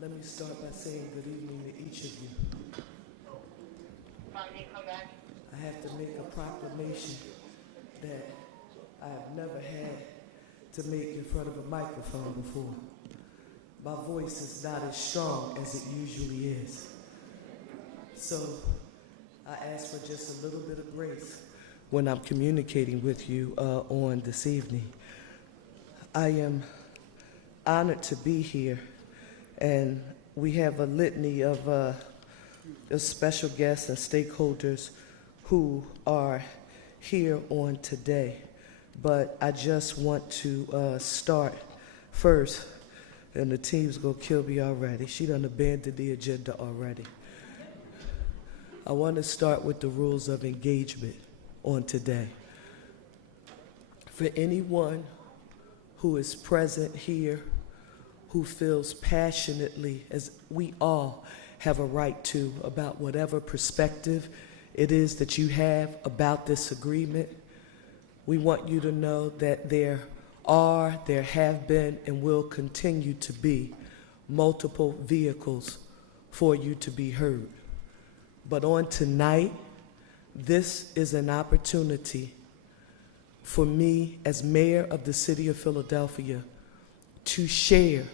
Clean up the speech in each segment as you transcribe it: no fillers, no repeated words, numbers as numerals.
Let me start by saying good evening to each of you. I have to make a proclamation that I have never had to make in front of a microphone before. My voice is not as strong as it usually is. So I ask for just a little bit of grace when I'm communicating with you on this evening. I am honored to be here, and we have a litany of special guests and stakeholders who are here on today. But I just want to start first, and the team's gonna kill me already. She done abandoned the agenda already. I want to start with the rules of engagement on today. For anyone who is present here, who feels passionately, as we all have a right to, about whatever perspective it is that you have about this agreement, we want you to know that there have been, and will continue to be multiple vehicles for you to be heard. But on tonight, this is an opportunity for me as mayor of the city of Philadelphia to share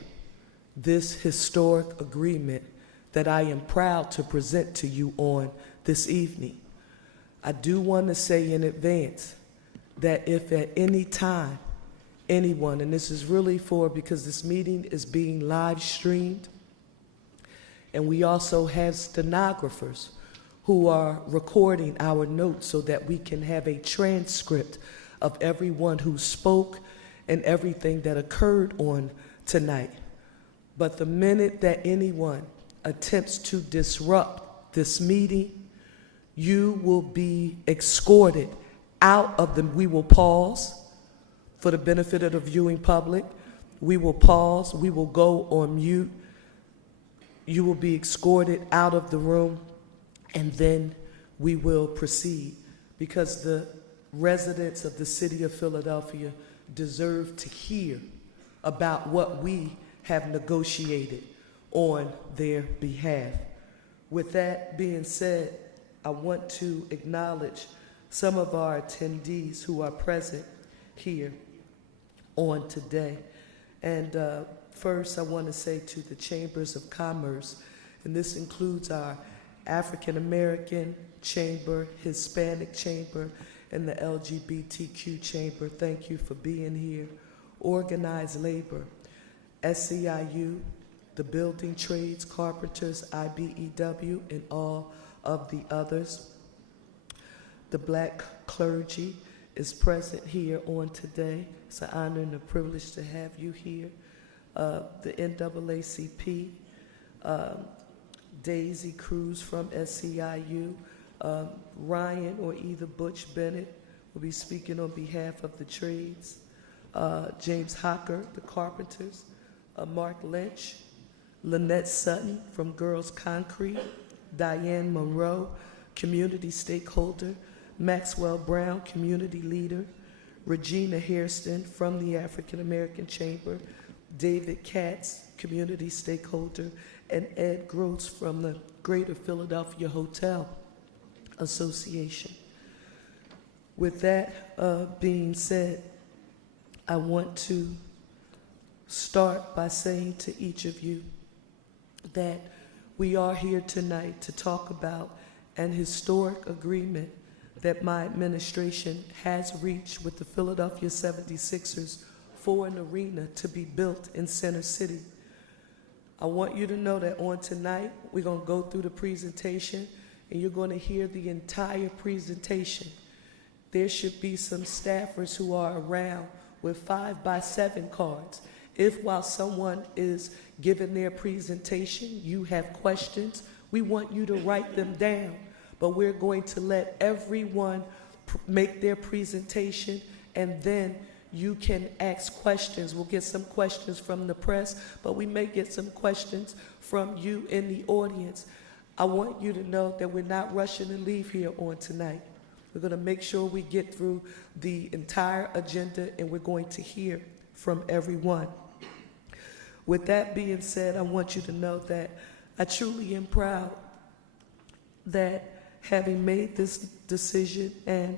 this historic agreement that I am proud to present to you on this evening. I do want to say in advance that if at any time anyone, and this is really because this meeting is being live streamed, and we also have stenographers who are recording our notes so that we can have a transcript of everyone who spoke and everything that occurred on tonight. But the minute that anyone attempts to disrupt this meeting, you will be escorted out of we will pause for the benefit of the viewing public. We will pause, we will go on mute. You will be escorted out of the room, and then we will proceed, because the residents of the city of Philadelphia deserve to hear about what we have negotiated on their behalf. With that being said, I want to acknowledge some of our attendees who are present here on today. And first, I want to say to the Chambers of Commerce, and this includes our African American Chamber, Hispanic Chamber, and the LGBTQ Chamber. Thank you for being here. Organized Labor, SEIU, the Building Trades, Carpenters, IBEW, and all of the others. The Black clergy is present here on today. It's an honor and a privilege to have you here. The NAACP, Daisy Cruz from SEIU, Ryan or either Butch Bennett will be speaking on behalf of the trades. James Hocker, the Carpenters, Mark Lynch, Lynette Sutton from Girls Concrete, Diane Monroe, community stakeholder, Maxwell Brown, community leader, Regina Hairston from the African American Chamber, David Katz, community stakeholder, and Ed Gross from the Greater Philadelphia Hotel Association. With that being said, I want to start by saying to each of you that we are here tonight to talk about an historic agreement that my administration has reached with the Philadelphia 76ers for an arena to be built in Center City. I want you to know that on tonight, we're going to go through the presentation, and you're going to hear the entire presentation. There should be some staffers who are around with 5x7 cards. If while someone is giving their presentation, you have questions, we want you to write them down. But we're going to let everyone make their presentation, and then you can ask questions. We'll get some questions from the press, but we may get some questions from you in the audience. I want you to know that we're not rushing to leave here on tonight. We're going to make sure we get through the entire agenda, and we're going to hear from everyone. With that being said, I want you to know that I truly am proud that having made this decision and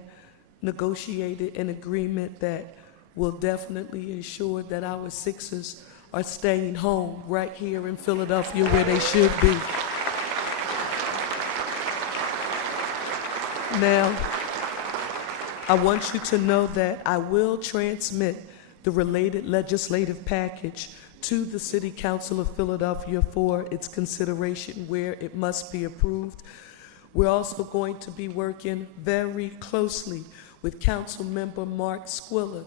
negotiated an agreement that will definitely ensure that our Sixers are staying home right here in Philadelphia where they should be. Now, I want you to know that I will transmit the related legislative package to the City Council of Philadelphia for its consideration where it must be approved. We're also going to be working very closely with Council Member Mark Squilla,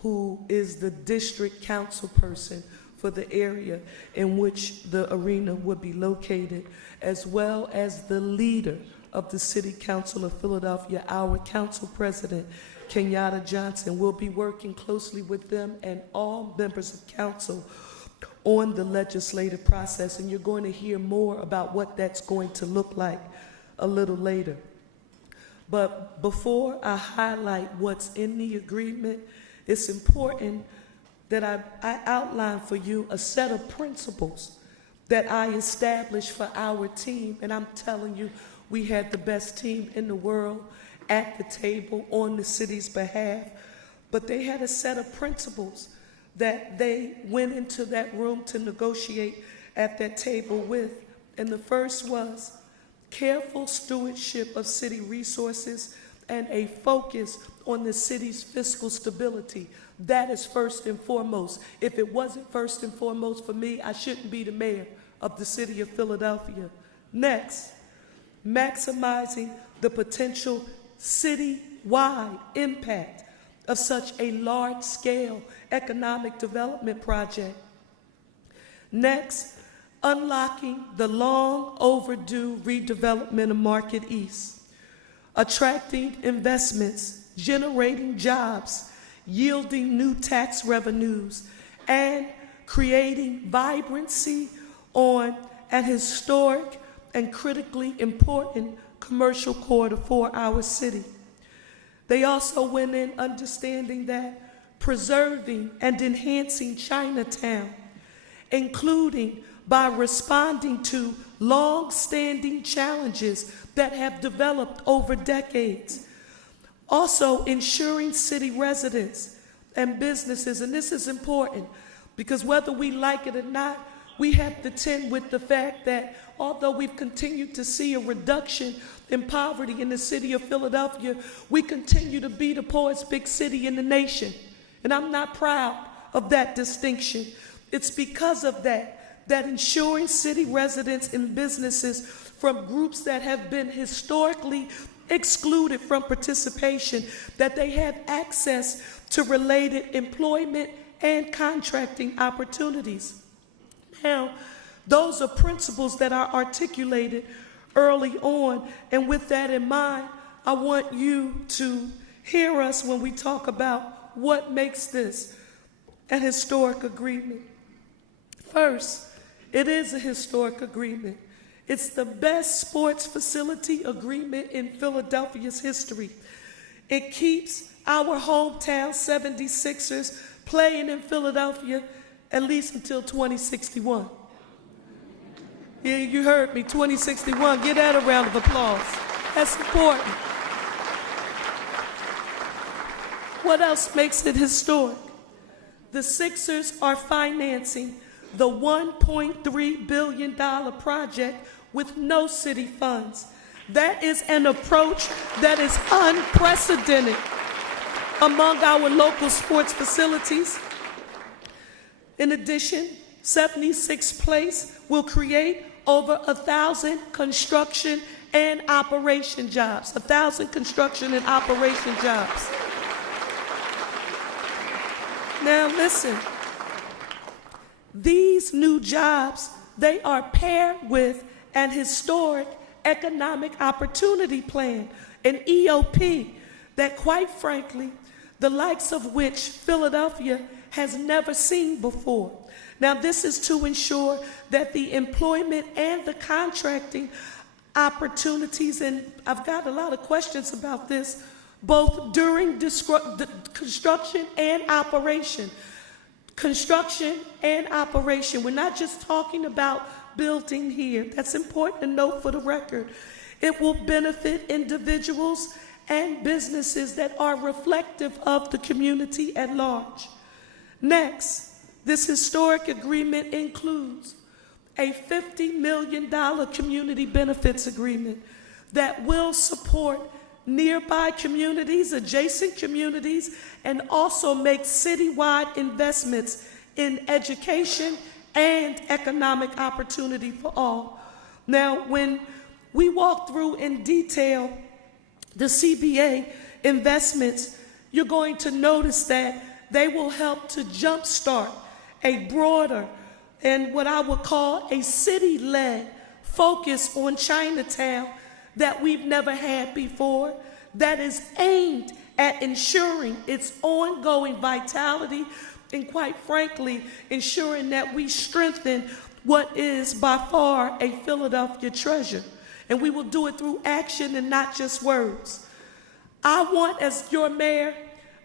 who is the district council person for the area in which the arena would be located, as well as the leader of the City Council of Philadelphia, our council president, Kenyatta Johnson. We'll be working closely with them and all members of council on the legislative process, and you're going to hear more about what that's going to look like a little later. But before I highlight what's in the agreement, it's important that I outline for you a set of principles that I established for our team, and I'm telling you, we had the best team in the world at the table on the city's behalf, but they had a set of principles that they went into that room to negotiate at that table with. And the first was careful stewardship of city resources and a focus on the city's fiscal stability. That is first and foremost. If it wasn't first and foremost for me, I shouldn't be the mayor of the city of Philadelphia. Next, maximizing the potential city-wide impact of such a large-scale economic development project. Next, unlocking the long overdue redevelopment of Market East, attracting investments, generating jobs, yielding new tax revenues, and creating vibrancy on an historic and critically important commercial corridor for our city. They also went in understanding that preserving and enhancing Chinatown, including by responding to long-standing challenges that have developed over decades. Also ensuring city residents and businesses, and this is important because whether we like it or not, we have to tend with the fact that although we've continued to see a reduction in poverty in the city of Philadelphia, we continue to be the poorest big city in the nation. And I'm not proud of that distinction. It's because of that ensuring city residents and businesses from groups that have been historically excluded from participation, that they have access to related employment and contracting opportunities. Now, those are principles that are articulated early on, and with that in mind, I want you to hear us when we talk about what makes this an historic agreement. First, it is a historic agreement. It's the best sports facility agreement in Philadelphia's history. It keeps our hometown 76ers playing in Philadelphia at least until 2061. Yeah, you heard me, 2061. Give that a round of applause. That's important. What else makes it historic? The Sixers are financing the $1.3 billion project with no city funds. That is an approach that is unprecedented among our local sports facilities. In addition, 76th Place will create over 1,000 construction and operation jobs. 1,000 construction and operation jobs. Now listen, these new jobs, they are paired with an historic economic opportunity plan, an EOP, that quite frankly, the likes of which Philadelphia has never seen before. Now, this is to ensure that the employment and the contracting opportunities, and I've got a lot of questions about this, both during the construction and operation. construction and operation. We're not just talking about building here. That's important to note for the record. It will benefit individuals and businesses that are reflective of the community at large. Next, this historic agreement includes a $50 million community benefits agreement that will support nearby communities, adjacent communities, and also make citywide investments in education and economic opportunity for all. Now, when we walk through in detail the CBA investments, you're going to notice that they will help to jumpstart a broader and what I would call a city-led focus on Chinatown that we've never had before, that is aimed at ensuring its ongoing vitality and, quite frankly, ensuring that we strengthen what is by far a Philadelphia treasure. And we will do it through action and not just words. I want, as your mayor,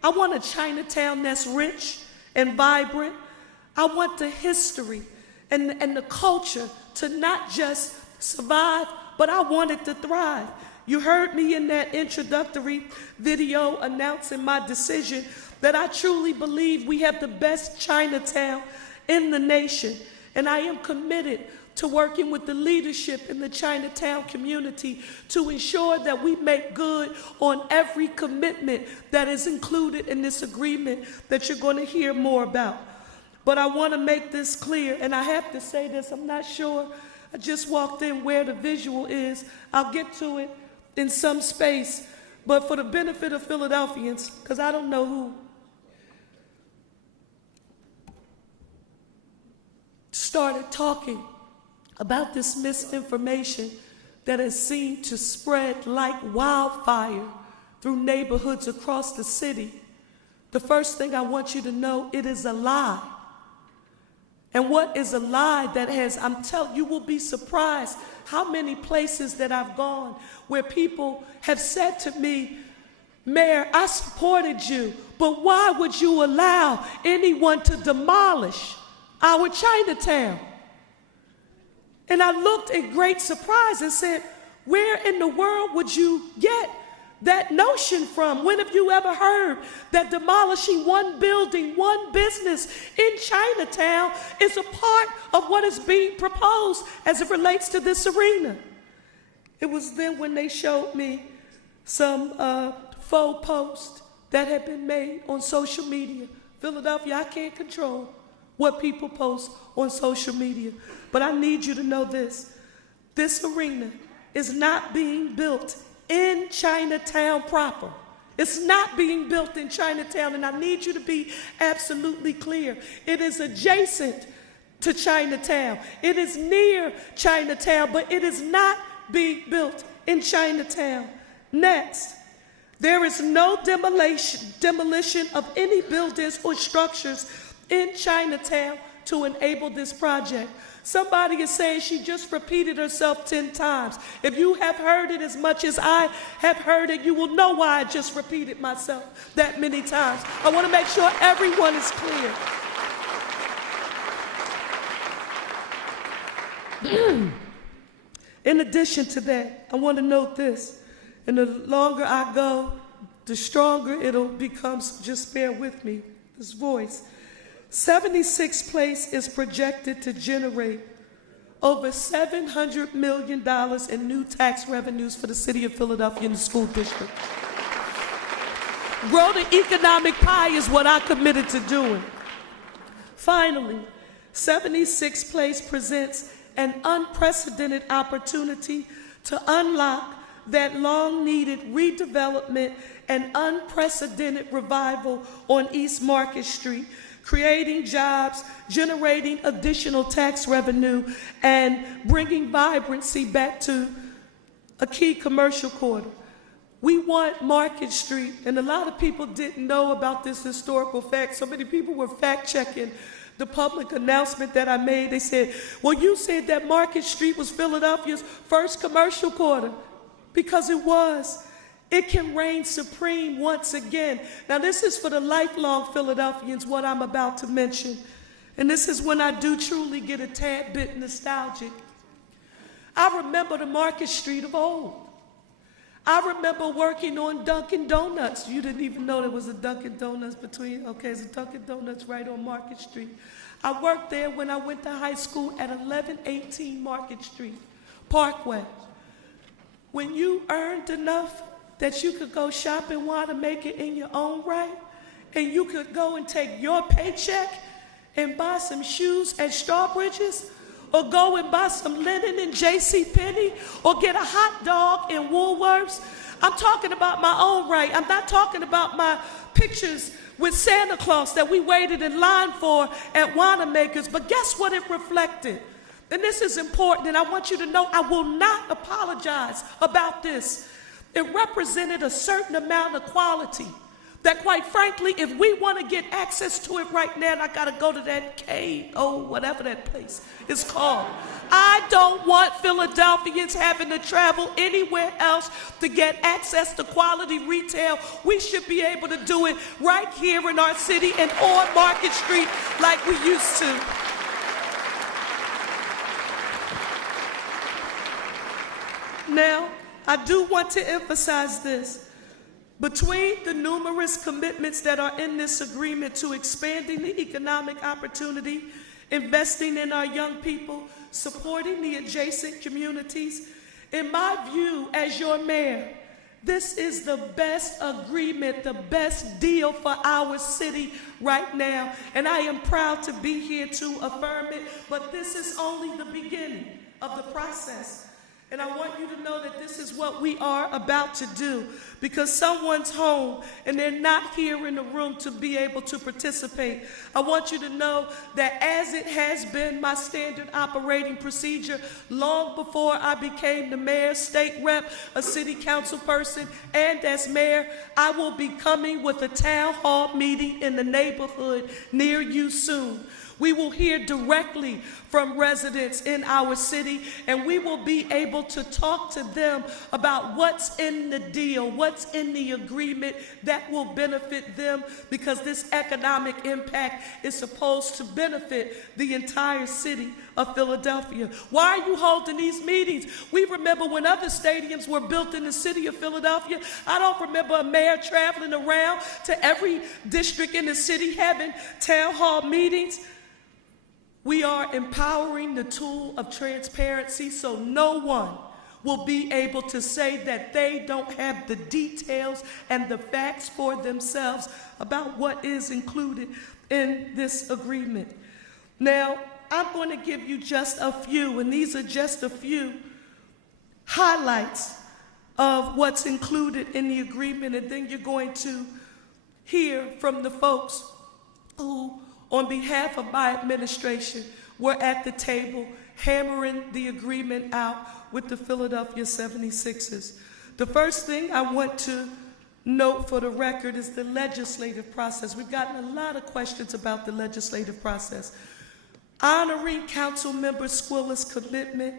I want a Chinatown that's rich and vibrant. I want the history and the culture to not just survive, but I want it to thrive. You heard me in that introductory video announcing my decision that I truly believe we have the best Chinatown in the nation. And I am committed to working with the leadership in the Chinatown community to ensure that we make good on every commitment that is included in this agreement that you're going to hear more about. But I want to make this clear, and I have to say this, I'm not sure, I just walked in where the visual is. I'll get to it in some space, but for the benefit of Philadelphians, because I don't know who started talking about this misinformation that has seemed to spread like wildfire through neighborhoods across the city. The first thing I want you to know, it is a lie. And what is a lie that has, I'm telling you, will be surprised how many places that I've gone where people have said to me, Mayor, I supported you, but why would you allow anyone to demolish our Chinatown? And I looked in great surprise and said, where in the world would you get that notion from? When have you ever heard that demolishing one building, one business in Chinatown is a part of what is being proposed as it relates to this arena? It was then when they showed me some faux posts that had been made on social media. Philadelphia, I can't control what people post on social media, but I need you to know this. This arena is not being built in Chinatown proper. It's not being built in Chinatown, and I need you to be absolutely clear. It is adjacent to Chinatown. It is near Chinatown, but it is not being built in Chinatown. Next, there is no demolition of any buildings or structures in Chinatown to enable this project. Somebody is saying she just repeated herself 10 times. If you have heard it as much as I have heard it, you will know why I just repeated myself that many times. I want to make sure everyone is clear. In addition to that, I want to note this. And the longer I go, the stronger it'll become. So just bear with me, this voice. 76th Place is projected to generate over $700 million in new tax revenues for the city of Philadelphia and the school district. Grow the economic pie is what I committed to doing. Finally, 76th Place presents an unprecedented opportunity to unlock that long-needed redevelopment and unprecedented revival on East Market Street, creating jobs, generating additional tax revenue, and bringing vibrancy back to a key commercial corridor. We want Market Street, and a lot of people didn't know about this historical fact. So many people were fact-checking the public announcement that I made. They said, well, you said that Market Street was Philadelphia's first commercial corridor, because it was. it can reign supreme once again. Now, this is for the lifelong Philadelphians, what I'm about to mention. And this is when I do truly get a tad bit nostalgic. I remember the Market Street of old. I remember working on Dunkin' Donuts. You didn't even know there was a Dunkin' Donuts there's a Dunkin' Donuts right on Market Street. I worked there when I went to high school at 1118 Market Street, Parkway. When you earned enough that you could go shop and want to make it in your own right, and you could go and take your paycheck and buy some shoes at Strawbridge's, or go and buy some linen in JCPenney, or get a hot dog in Woolworths. I'm talking about my own right. I'm not talking about my pictures with Santa Claus that we waited in line for at Wanamaker's. But guess what it reflected? And this is important, and I want you to know I will not apologize about this. It represented a certain amount of quality that, quite frankly, if we want to get access to it right now, and I got to go to that cave, whatever that place is called. I don't want Philadelphians having to travel anywhere else to get access to quality retail. We should be able to do it right here in our city and on Market Street like we used to. Now, I do want to emphasize this. Between the numerous commitments that are in this agreement to expanding the economic opportunity, investing in our young people, supporting the adjacent communities, in my view as your mayor, this is the best agreement, the best deal for our city right now. And I am proud to be here to affirm it, but this is only the beginning of the process. And I want you to know that this is what we are about to do, because someone's home and they're not here in the room to be able to participate. I want you to know that as it has been my standard operating procedure long before I became the mayor, state rep, a city council person, and as mayor, I will be coming with a town hall meeting in the neighborhood near you soon. We will hear directly from residents in our city, and we will be able to talk to them about what's in the deal, what's in the agreement that will benefit them, because this economic impact is supposed to benefit the entire city of Philadelphia. Why are you holding these meetings? We remember when other stadiums were built in the city of Philadelphia. I don't remember a mayor traveling around to every district in the city having town hall meetings. We are empowering the tool of transparency so no one will be able to say that they don't have the details and the facts for themselves about what is included in this agreement. Now, I'm going to give you just a few, and these are just a few highlights of what's included in the agreement, and then you're going to hear from the folks who, on behalf of my administration, we're at the table hammering the agreement out with the Philadelphia 76ers. The first thing I want to note for the record is the legislative process. We've gotten a lot of questions about the legislative process. Honoring Councilmember Squilla's commitment,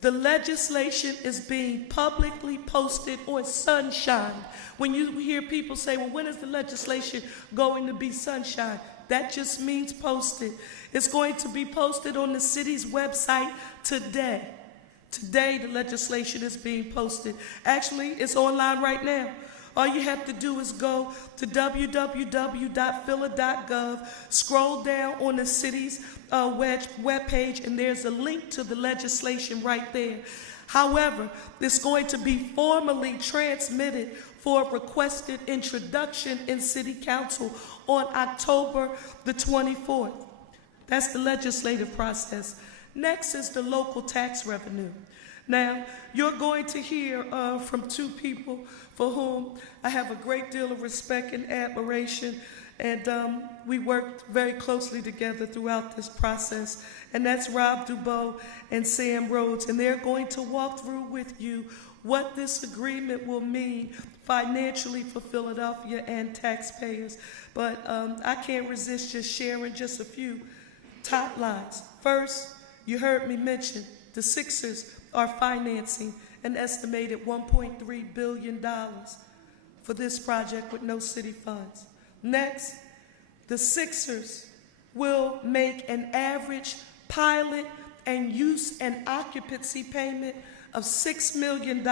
the legislation is being publicly posted on Sunshine. When you hear people say, well, when is the legislation going to be Sunshine? That just means posted. It's going to be posted on the city's website today. Today, the legislation is being posted. Actually, it's online right now. All you have to do is go to www.phila.gov, scroll down on the city's webpage, and there's a link to the legislation right there. However, it's going to be formally transmitted for a requested introduction in City Council on October the 24th. That's the legislative process. Next is the local tax revenue. Now, you're going to hear from two people for whom I have a great deal of respect and admiration, and we worked very closely together throughout this process, and that's Rob Dubois and Sam Rhodes, and they're going to walk through with you what this agreement will mean financially for Philadelphia and taxpayers. But I can't resist just sharing just a few top lines. First, you heard me mention the Sixers are financing an estimated $1.3 billion for this project with no city funds. Next, the Sixers will make an average pilot and use and occupancy payment of $6 million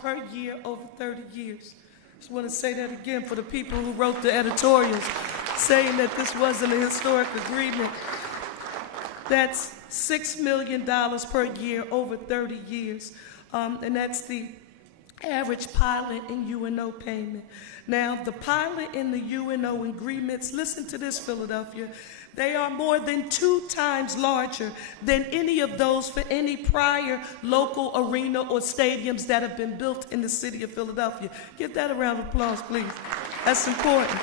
per year over 30 years. Just want to say that again for the people who wrote the editorials saying that this wasn't a historic agreement. That's $6 million per year over 30 years. And that's the average pilot and UNO payment. Now, the pilot and the UNO agreements, listen to this, Philadelphia, they are more than 2 times larger than any of those for any prior local arena or stadiums that have been built in the city of Philadelphia. Give that a round of applause, please. That's important.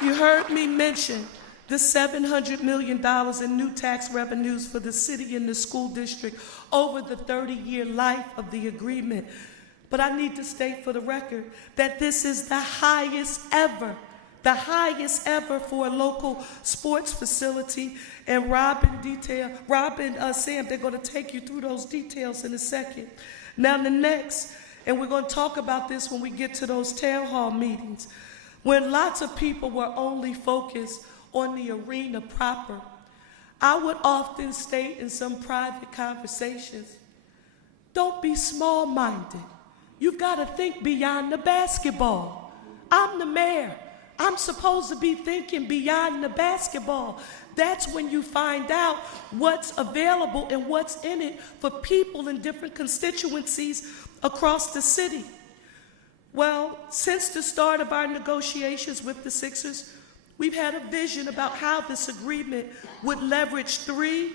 You heard me mention the $700 million in new tax revenues for the city and the school district over the 30-year life of the agreement. But I need to state for the record that this is the highest ever for a local sports facility. And Sam, they're going to take you through those details in a second. Now the next, and we're going to talk about this when we get to those town hall meetings, when lots of people were only focused on the arena proper, I would often state in some private conversations, don't be small-minded. You've got to think beyond the basketball. I'm the mayor. I'm supposed to be thinking beyond the basketball. That's when you find out what's available and what's in it for people in different constituencies across the city. Well, since the start of our negotiations with the Sixers, we've had a vision about how this agreement would leverage 3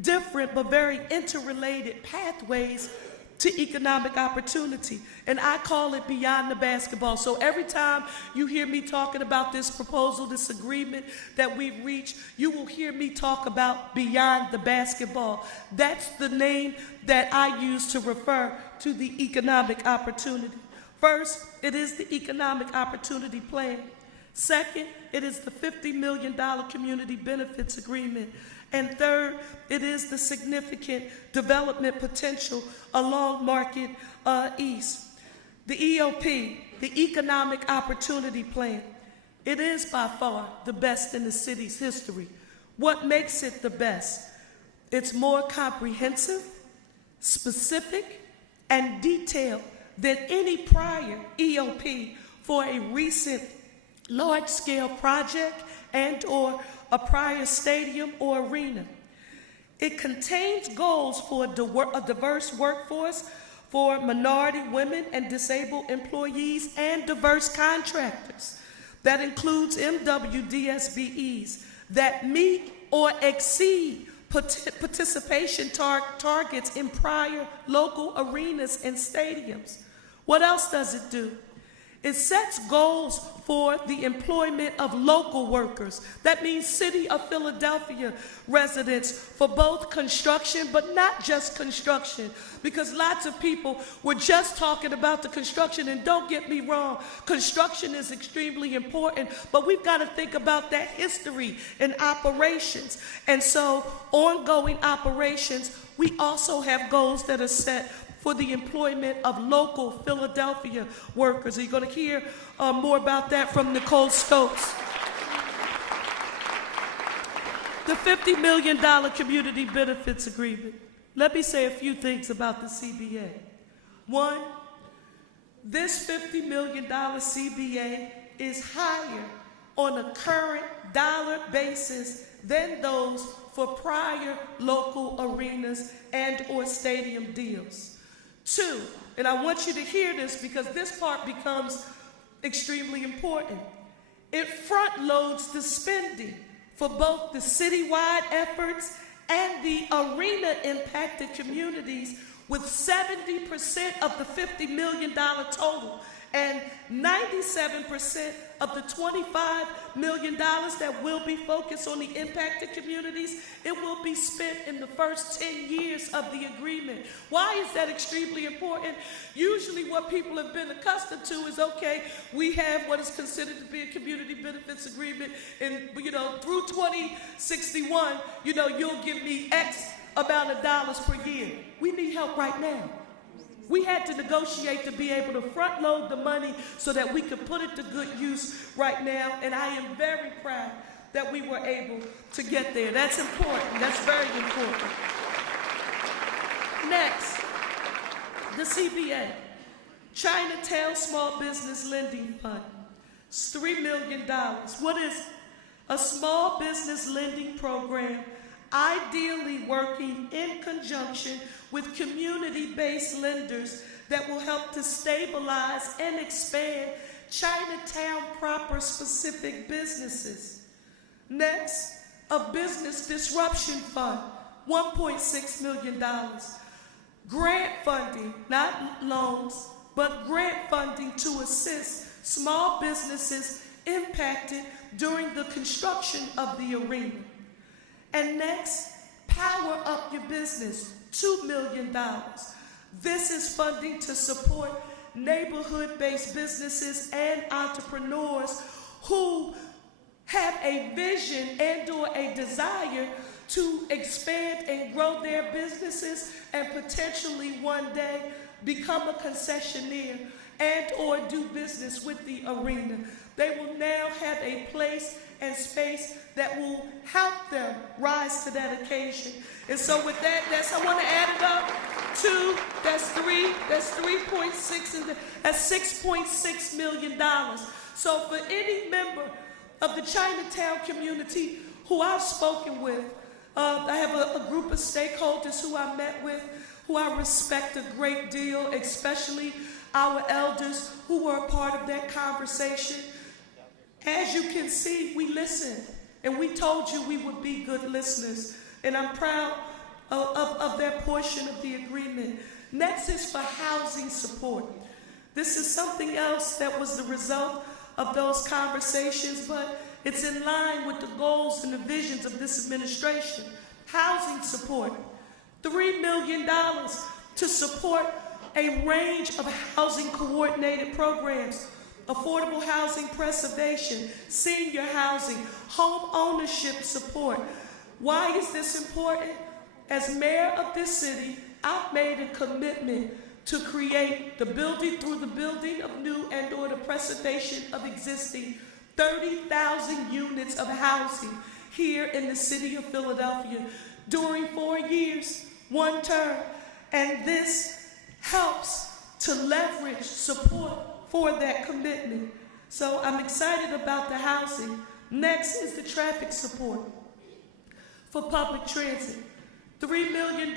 different but very interrelated pathways to economic opportunity. And I call it beyond the basketball. So every time you hear me talking about this proposal, this agreement that we've reached, you will hear me talk about beyond the basketball. That's the name that I use to refer to the economic opportunity. First, it is the economic opportunity plan. Second, it is the $50 million community benefits agreement. And third, it is the significant development potential along Market East. The EOP, the Economic Opportunity Plan, it is by far the best in the city's history. What makes it the best? It's more comprehensive, specific, and detailed than any prior EOP for a recent large-scale project and or a prior stadium or arena. It contains goals for a diverse workforce, for minority women and disabled employees and diverse contractors. That includes MWDSBEs that meet or exceed participation targets in prior local arenas and stadiums. What else does it do? It sets goals for the employment of local workers. That means City of Philadelphia residents for both construction, but not just construction, because lots of people were just talking about the construction, and don't get me wrong, construction is extremely important, but we've got to think about that history and operations. And so ongoing operations, we also have goals that are set for the employment of local Philadelphia workers. You're going to hear more about that from Nicole Stokes. The $50 million community benefits agreement. Let me say a few things about the CBA. One, this $50 million CBA is higher on a current dollar basis than those for prior local arenas and or stadium deals. 2, and I want you to hear this because this part becomes extremely important. It front loads the spending for both the citywide efforts and the arena impacted communities with 70% of the $50 million total and 97% of the $25 million that will be focused on the impacted communities, it will be spent in the first 10 years of the agreement. Why is that extremely important? Usually what people have been accustomed to is, okay, we have what is considered to be a community benefits agreement, and through 2061, you'll give me X amount of dollars per year. We need help right now. We had to negotiate to be able to front load the money so that we could put it to good use right now, and I am very proud that we were able to get there. That's important. That's very important. Next, the CBA, Chinatown Small Business Lending Fund. It's $3 million. What is a small business lending program ideally working in conjunction with community-based lenders that will help to stabilize and expand Chinatown proper specific businesses. Next, a business disruption fund, $1.6 million. Grant funding, not loans, but grant funding to assist small businesses impacted during the construction of the arena. And next, Power Up Your Business, $2 million. This is funding to support neighborhood-based businesses and entrepreneurs who have a vision and/or a desire to expand and grow their businesses and potentially one day become a concessionaire and/or do business with the arena. They will now have a place and space that will help them rise to that occasion. And so with that, I want to add it up to, that's 3.6, and that's $6.6 million. So for any member of the Chinatown community who I've spoken with, I have a group of stakeholders who I met with, who I respect a great deal, especially our elders who were a part of that conversation. As you can see, we listened, and we told you we would be good listeners, and I'm proud of that portion of the agreement. Next is for housing support. This is something else that was the result of those conversations, but it's in line with the goals and the visions of this administration. Housing support, $3 million to support a range of housing coordinated programs, affordable housing preservation, senior housing, home ownership support. Why is this important? As mayor of this city, I've made a commitment to create the building through the building of new and/or the preservation of existing 30,000 units of housing here in the city of Philadelphia during 4 years, one term. And this helps to leverage support for that commitment. So I'm excited about the housing. Next is the traffic support for public transit. $3 million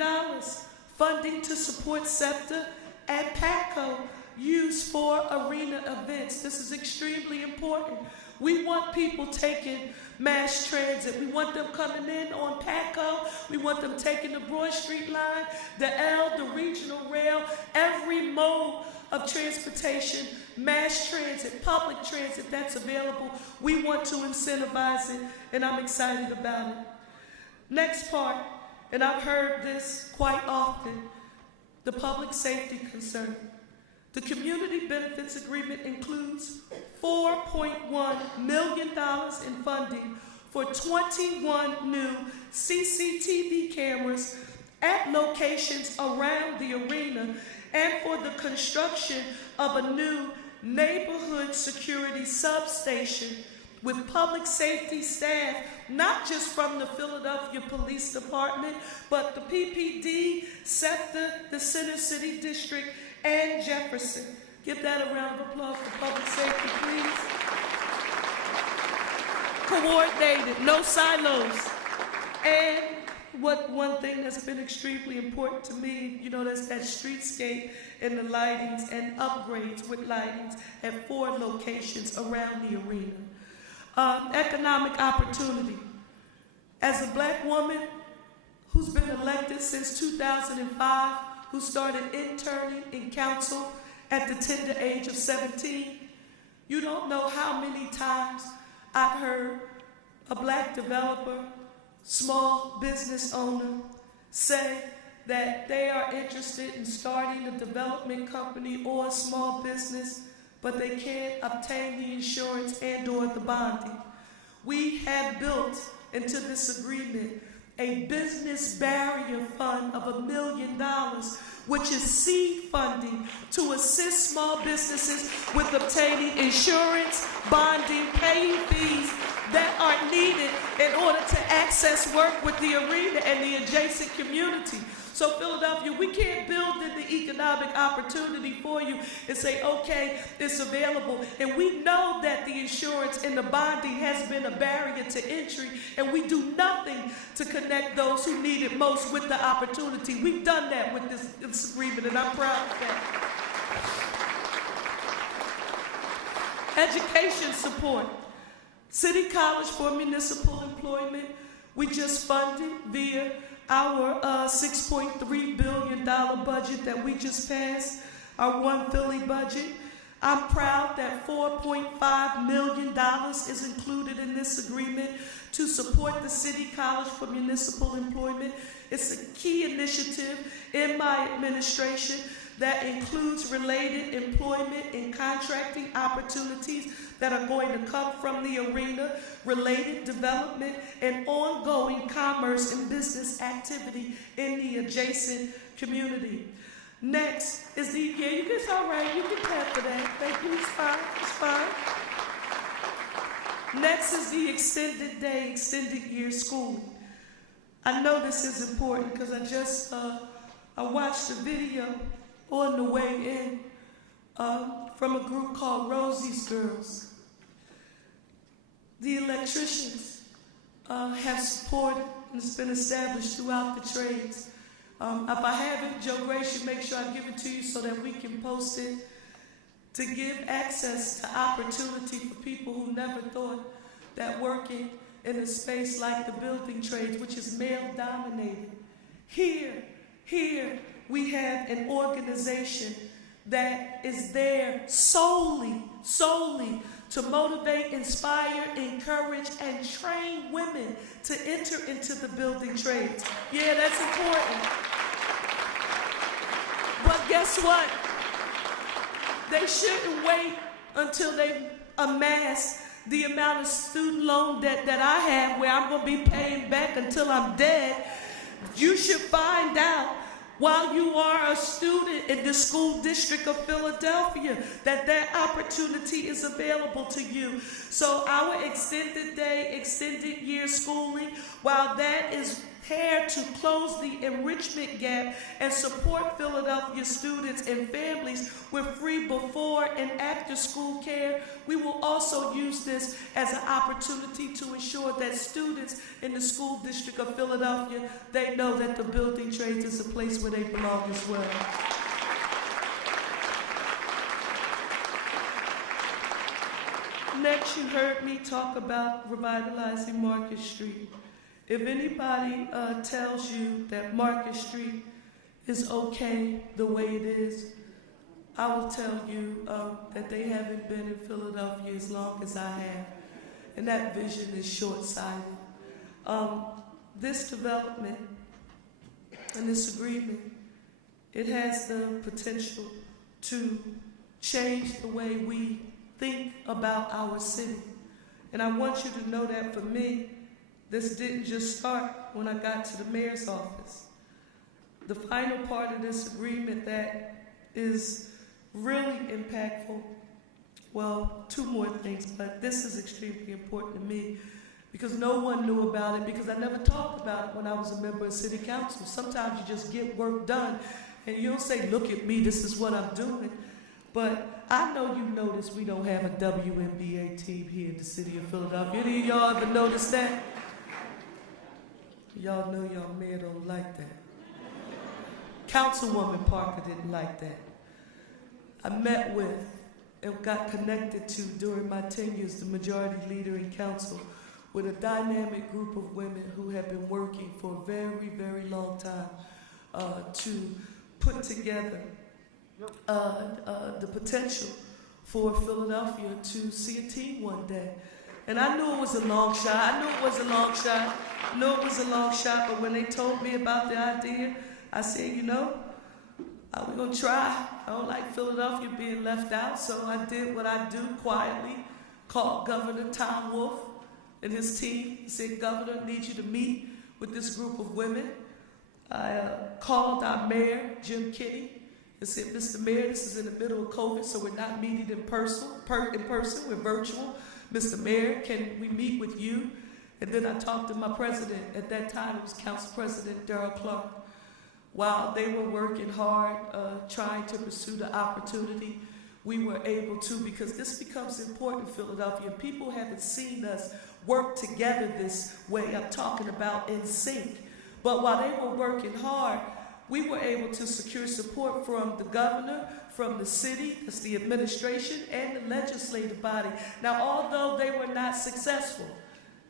funding to support SEPTA and PATCO used for arena events. This is extremely important. We want people taking mass transit. We want them coming in on PATCO. We want them taking the Broad Street line, the L, the regional rail, every mode of transportation, mass transit, public transit that's available. We want to incentivize it, and I'm excited about it. Next part, and I've heard this quite often, the public safety concern. The community benefits agreement includes $4.1 million in funding for 21 new CCTV cameras at locations around the arena and for the construction of a new neighborhood security substation with public safety staff, not just from the Philadelphia Police Department, but the PPD, SEPTA, the Center City District, and Jefferson. Give that a round of applause for public safety, please. Coordinated, no silos. And one thing that's been extremely important to me, that's that streetscape and the lightings and upgrades with lightings at 4 locations around the arena. Economic opportunity. As a black woman who's been elected since 2005, who started interning in council at the tender age of 17, you don't know how many times I've heard a black developer, small business owner, say that they are interested in starting a development company or a small business, but they can't obtain the insurance and/or the bonding. We have built into this agreement a business barrier fund of $1 million, which is seed funding to assist small businesses with obtaining insurance, bonding, paying fees that are needed in order to access work with the arena and the adjacent community. So Philadelphia, we can't build in the economic opportunity for you and say, okay, it's available. And we know that the insurance and the bonding has been a barrier to entry, and we do nothing to connect those who need it most with the opportunity. We've done that with this agreement, and I'm proud of that. Education support. City College for Municipal Employment, we just funded via our $6.3 billion budget that we just passed, our One Philly budget. I'm proud that $4.5 million is included in this agreement to support the City College for Municipal Employment. It's a key initiative in my administration that includes related employment and contracting opportunities that are going to come from the arena, related development, and ongoing commerce and business activity in the adjacent community. Next is the, yeah, you guys all right, you can clap for that. Thank you, it's fine. Next is the extended day, extended year schooling. I know this is important because I watched a video on the way in from a group called Rosie's Girls. The electricians have supported, and it's been established throughout the trades. If I have it, Joe Gray should make sure I give it to you so that we can post it, to give access to opportunity for people who never thought that working in a space like the building trades, which is male-dominated. Here, we have an organization that is there solely to motivate, inspire, encourage, and train women to enter into the building trades. Yeah, that's important. But guess what? They shouldn't wait until they amass the amount of student loan debt that I have, where I'm going to be paying back until I'm dead. You should find out while you are a student in the school district of Philadelphia that opportunity is available to you. So our extended day, extended year schooling, while that is here to close the enrichment gap and support Philadelphia students and families with free before and after school care, we will also use this as an opportunity to ensure that students in the school district of Philadelphia, they know that the building trades is a place where they belong as well. Next, you heard me talk about revitalizing Market Street. If anybody tells you that Market Street is okay the way it is, I will tell you that they haven't been in Philadelphia as long as I have, and that vision is short-sighted. This development and this agreement, it has the potential to change the way we think about our city. And I want you to know that for me, this didn't just start when I got to the mayor's office. The final part of this agreement that is really impactful, well, two more things, but this is extremely important to me because no one knew about it because I never talked about it when I was a member of city council. Sometimes you just get work done and you don't say, look at me, this is what I'm doing. But I know you noticed we don't have a WNBA team here in the city of Philadelphia. Any of y'all ever noticed that? Y'all know y'all mayor don't like that. Councilwoman Parker didn't like that. I met with and got connected to during my tenure as the majority leader in council with a dynamic group of women who have been working for a very, very long time to put together the potential for Philadelphia to see a team one day. And I knew it was a long shot. But when they told me about the idea, I said, you know, we're going to try. I don't like Philadelphia being left out, so I did what I do quietly, called Governor Tom Wolf and his team. Said, Governor, I need you to meet with this group of women. I called our mayor, Jim Kinney, and said, Mr. Mayor, this is in the middle of COVID, so we're not meeting in person, we're virtual. Mr. Mayor, can we meet with you? And then I talked to my president. At that time, it was Council President Darrell Clark. While they were working hard, trying to pursue the opportunity, we were able to, because this becomes important in Philadelphia. People haven't seen us work together this way. I'm talking about in sync. But while they were working hard, we were able to secure support from the governor, from the city, that's the administration, and the legislative body. Now, although they were not successful,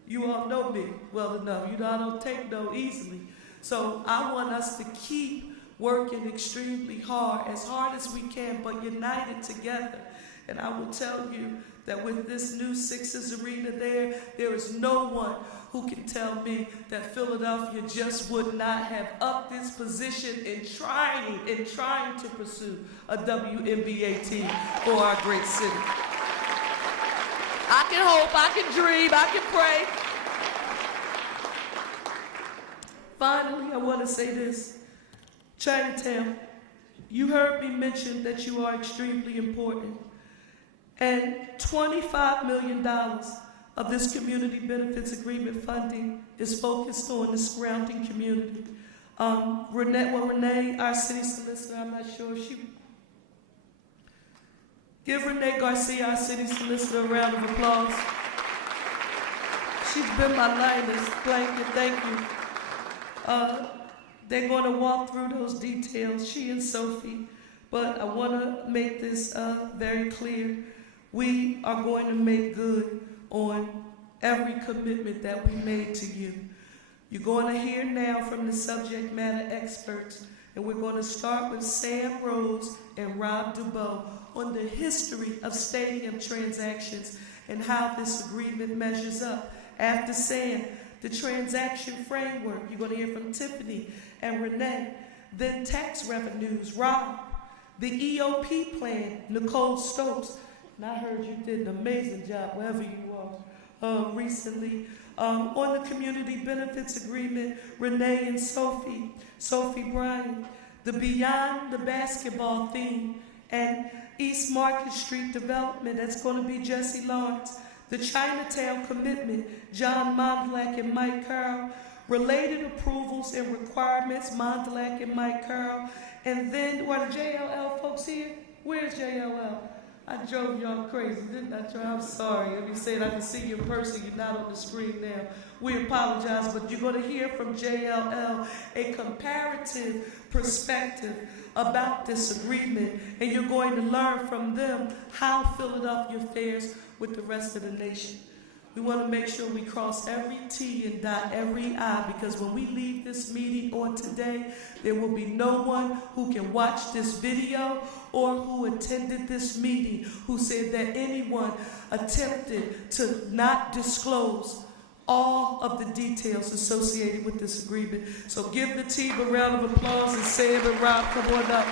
you all know me well enough. You know I don't take no easily. So I want us to keep working extremely hard as we can, but united together. And I will tell you that with this new Sixers arena there is no one who can tell me that Philadelphia just would not have upped its position in trying to pursue a WNBA team for our great city. I can hope, I can dream, I can pray. Finally, I want to say this. Chinatown, you heard me mention that you are extremely important. And $25 million of this community benefits agreement funding is focused on the surrounding community. Renee, our city solicitor, I'm not sure if she... Give Renee Garcia, our city solicitor, a round of applause. She's been my lightest blanket, thank you. They're going to walk through those details, she and Sophie, but I want to make this very clear. We are going to make good on every commitment that we made to you. You're going to hear now from the subject matter experts, and we're going to start with Sam Rose and Rob Dubois on the history of stadium transactions and how this agreement measures up. After Sam, the transaction framework, you're going to hear from Tiffany and Renee. Then tax revenues, Rob. The EOP plan, Nicole Stokes. And I heard you did an amazing job, wherever you are, recently. On the community benefits agreement, Renee and Sophie Bryan. The Beyond the Basketball theme and East Market Street development, that's going to be Jesse Lawrence. The Chinatown commitment, John Mondelack and Mike Carroll. Related approvals and requirements, Mondelack and Mike Carroll. And then, what, the JLL folks here? Where's JLL? I drove y'all crazy, didn't I, Troy? I'm sorry. Let me say it. I can see you in person. You're not on the screen now. We apologize, but you're going to hear from JLL a comparative perspective about this agreement, and you're going to learn from them how Philadelphia fares with the rest of the nation. We want to make sure we cross every T and dot every I, because when we leave this meeting on today, there will be no one who can watch this video or who attended this meeting who said that anyone attempted to not disclose all of the details associated with this agreement. So give the team a round of applause, and Sam and Rob, come on up.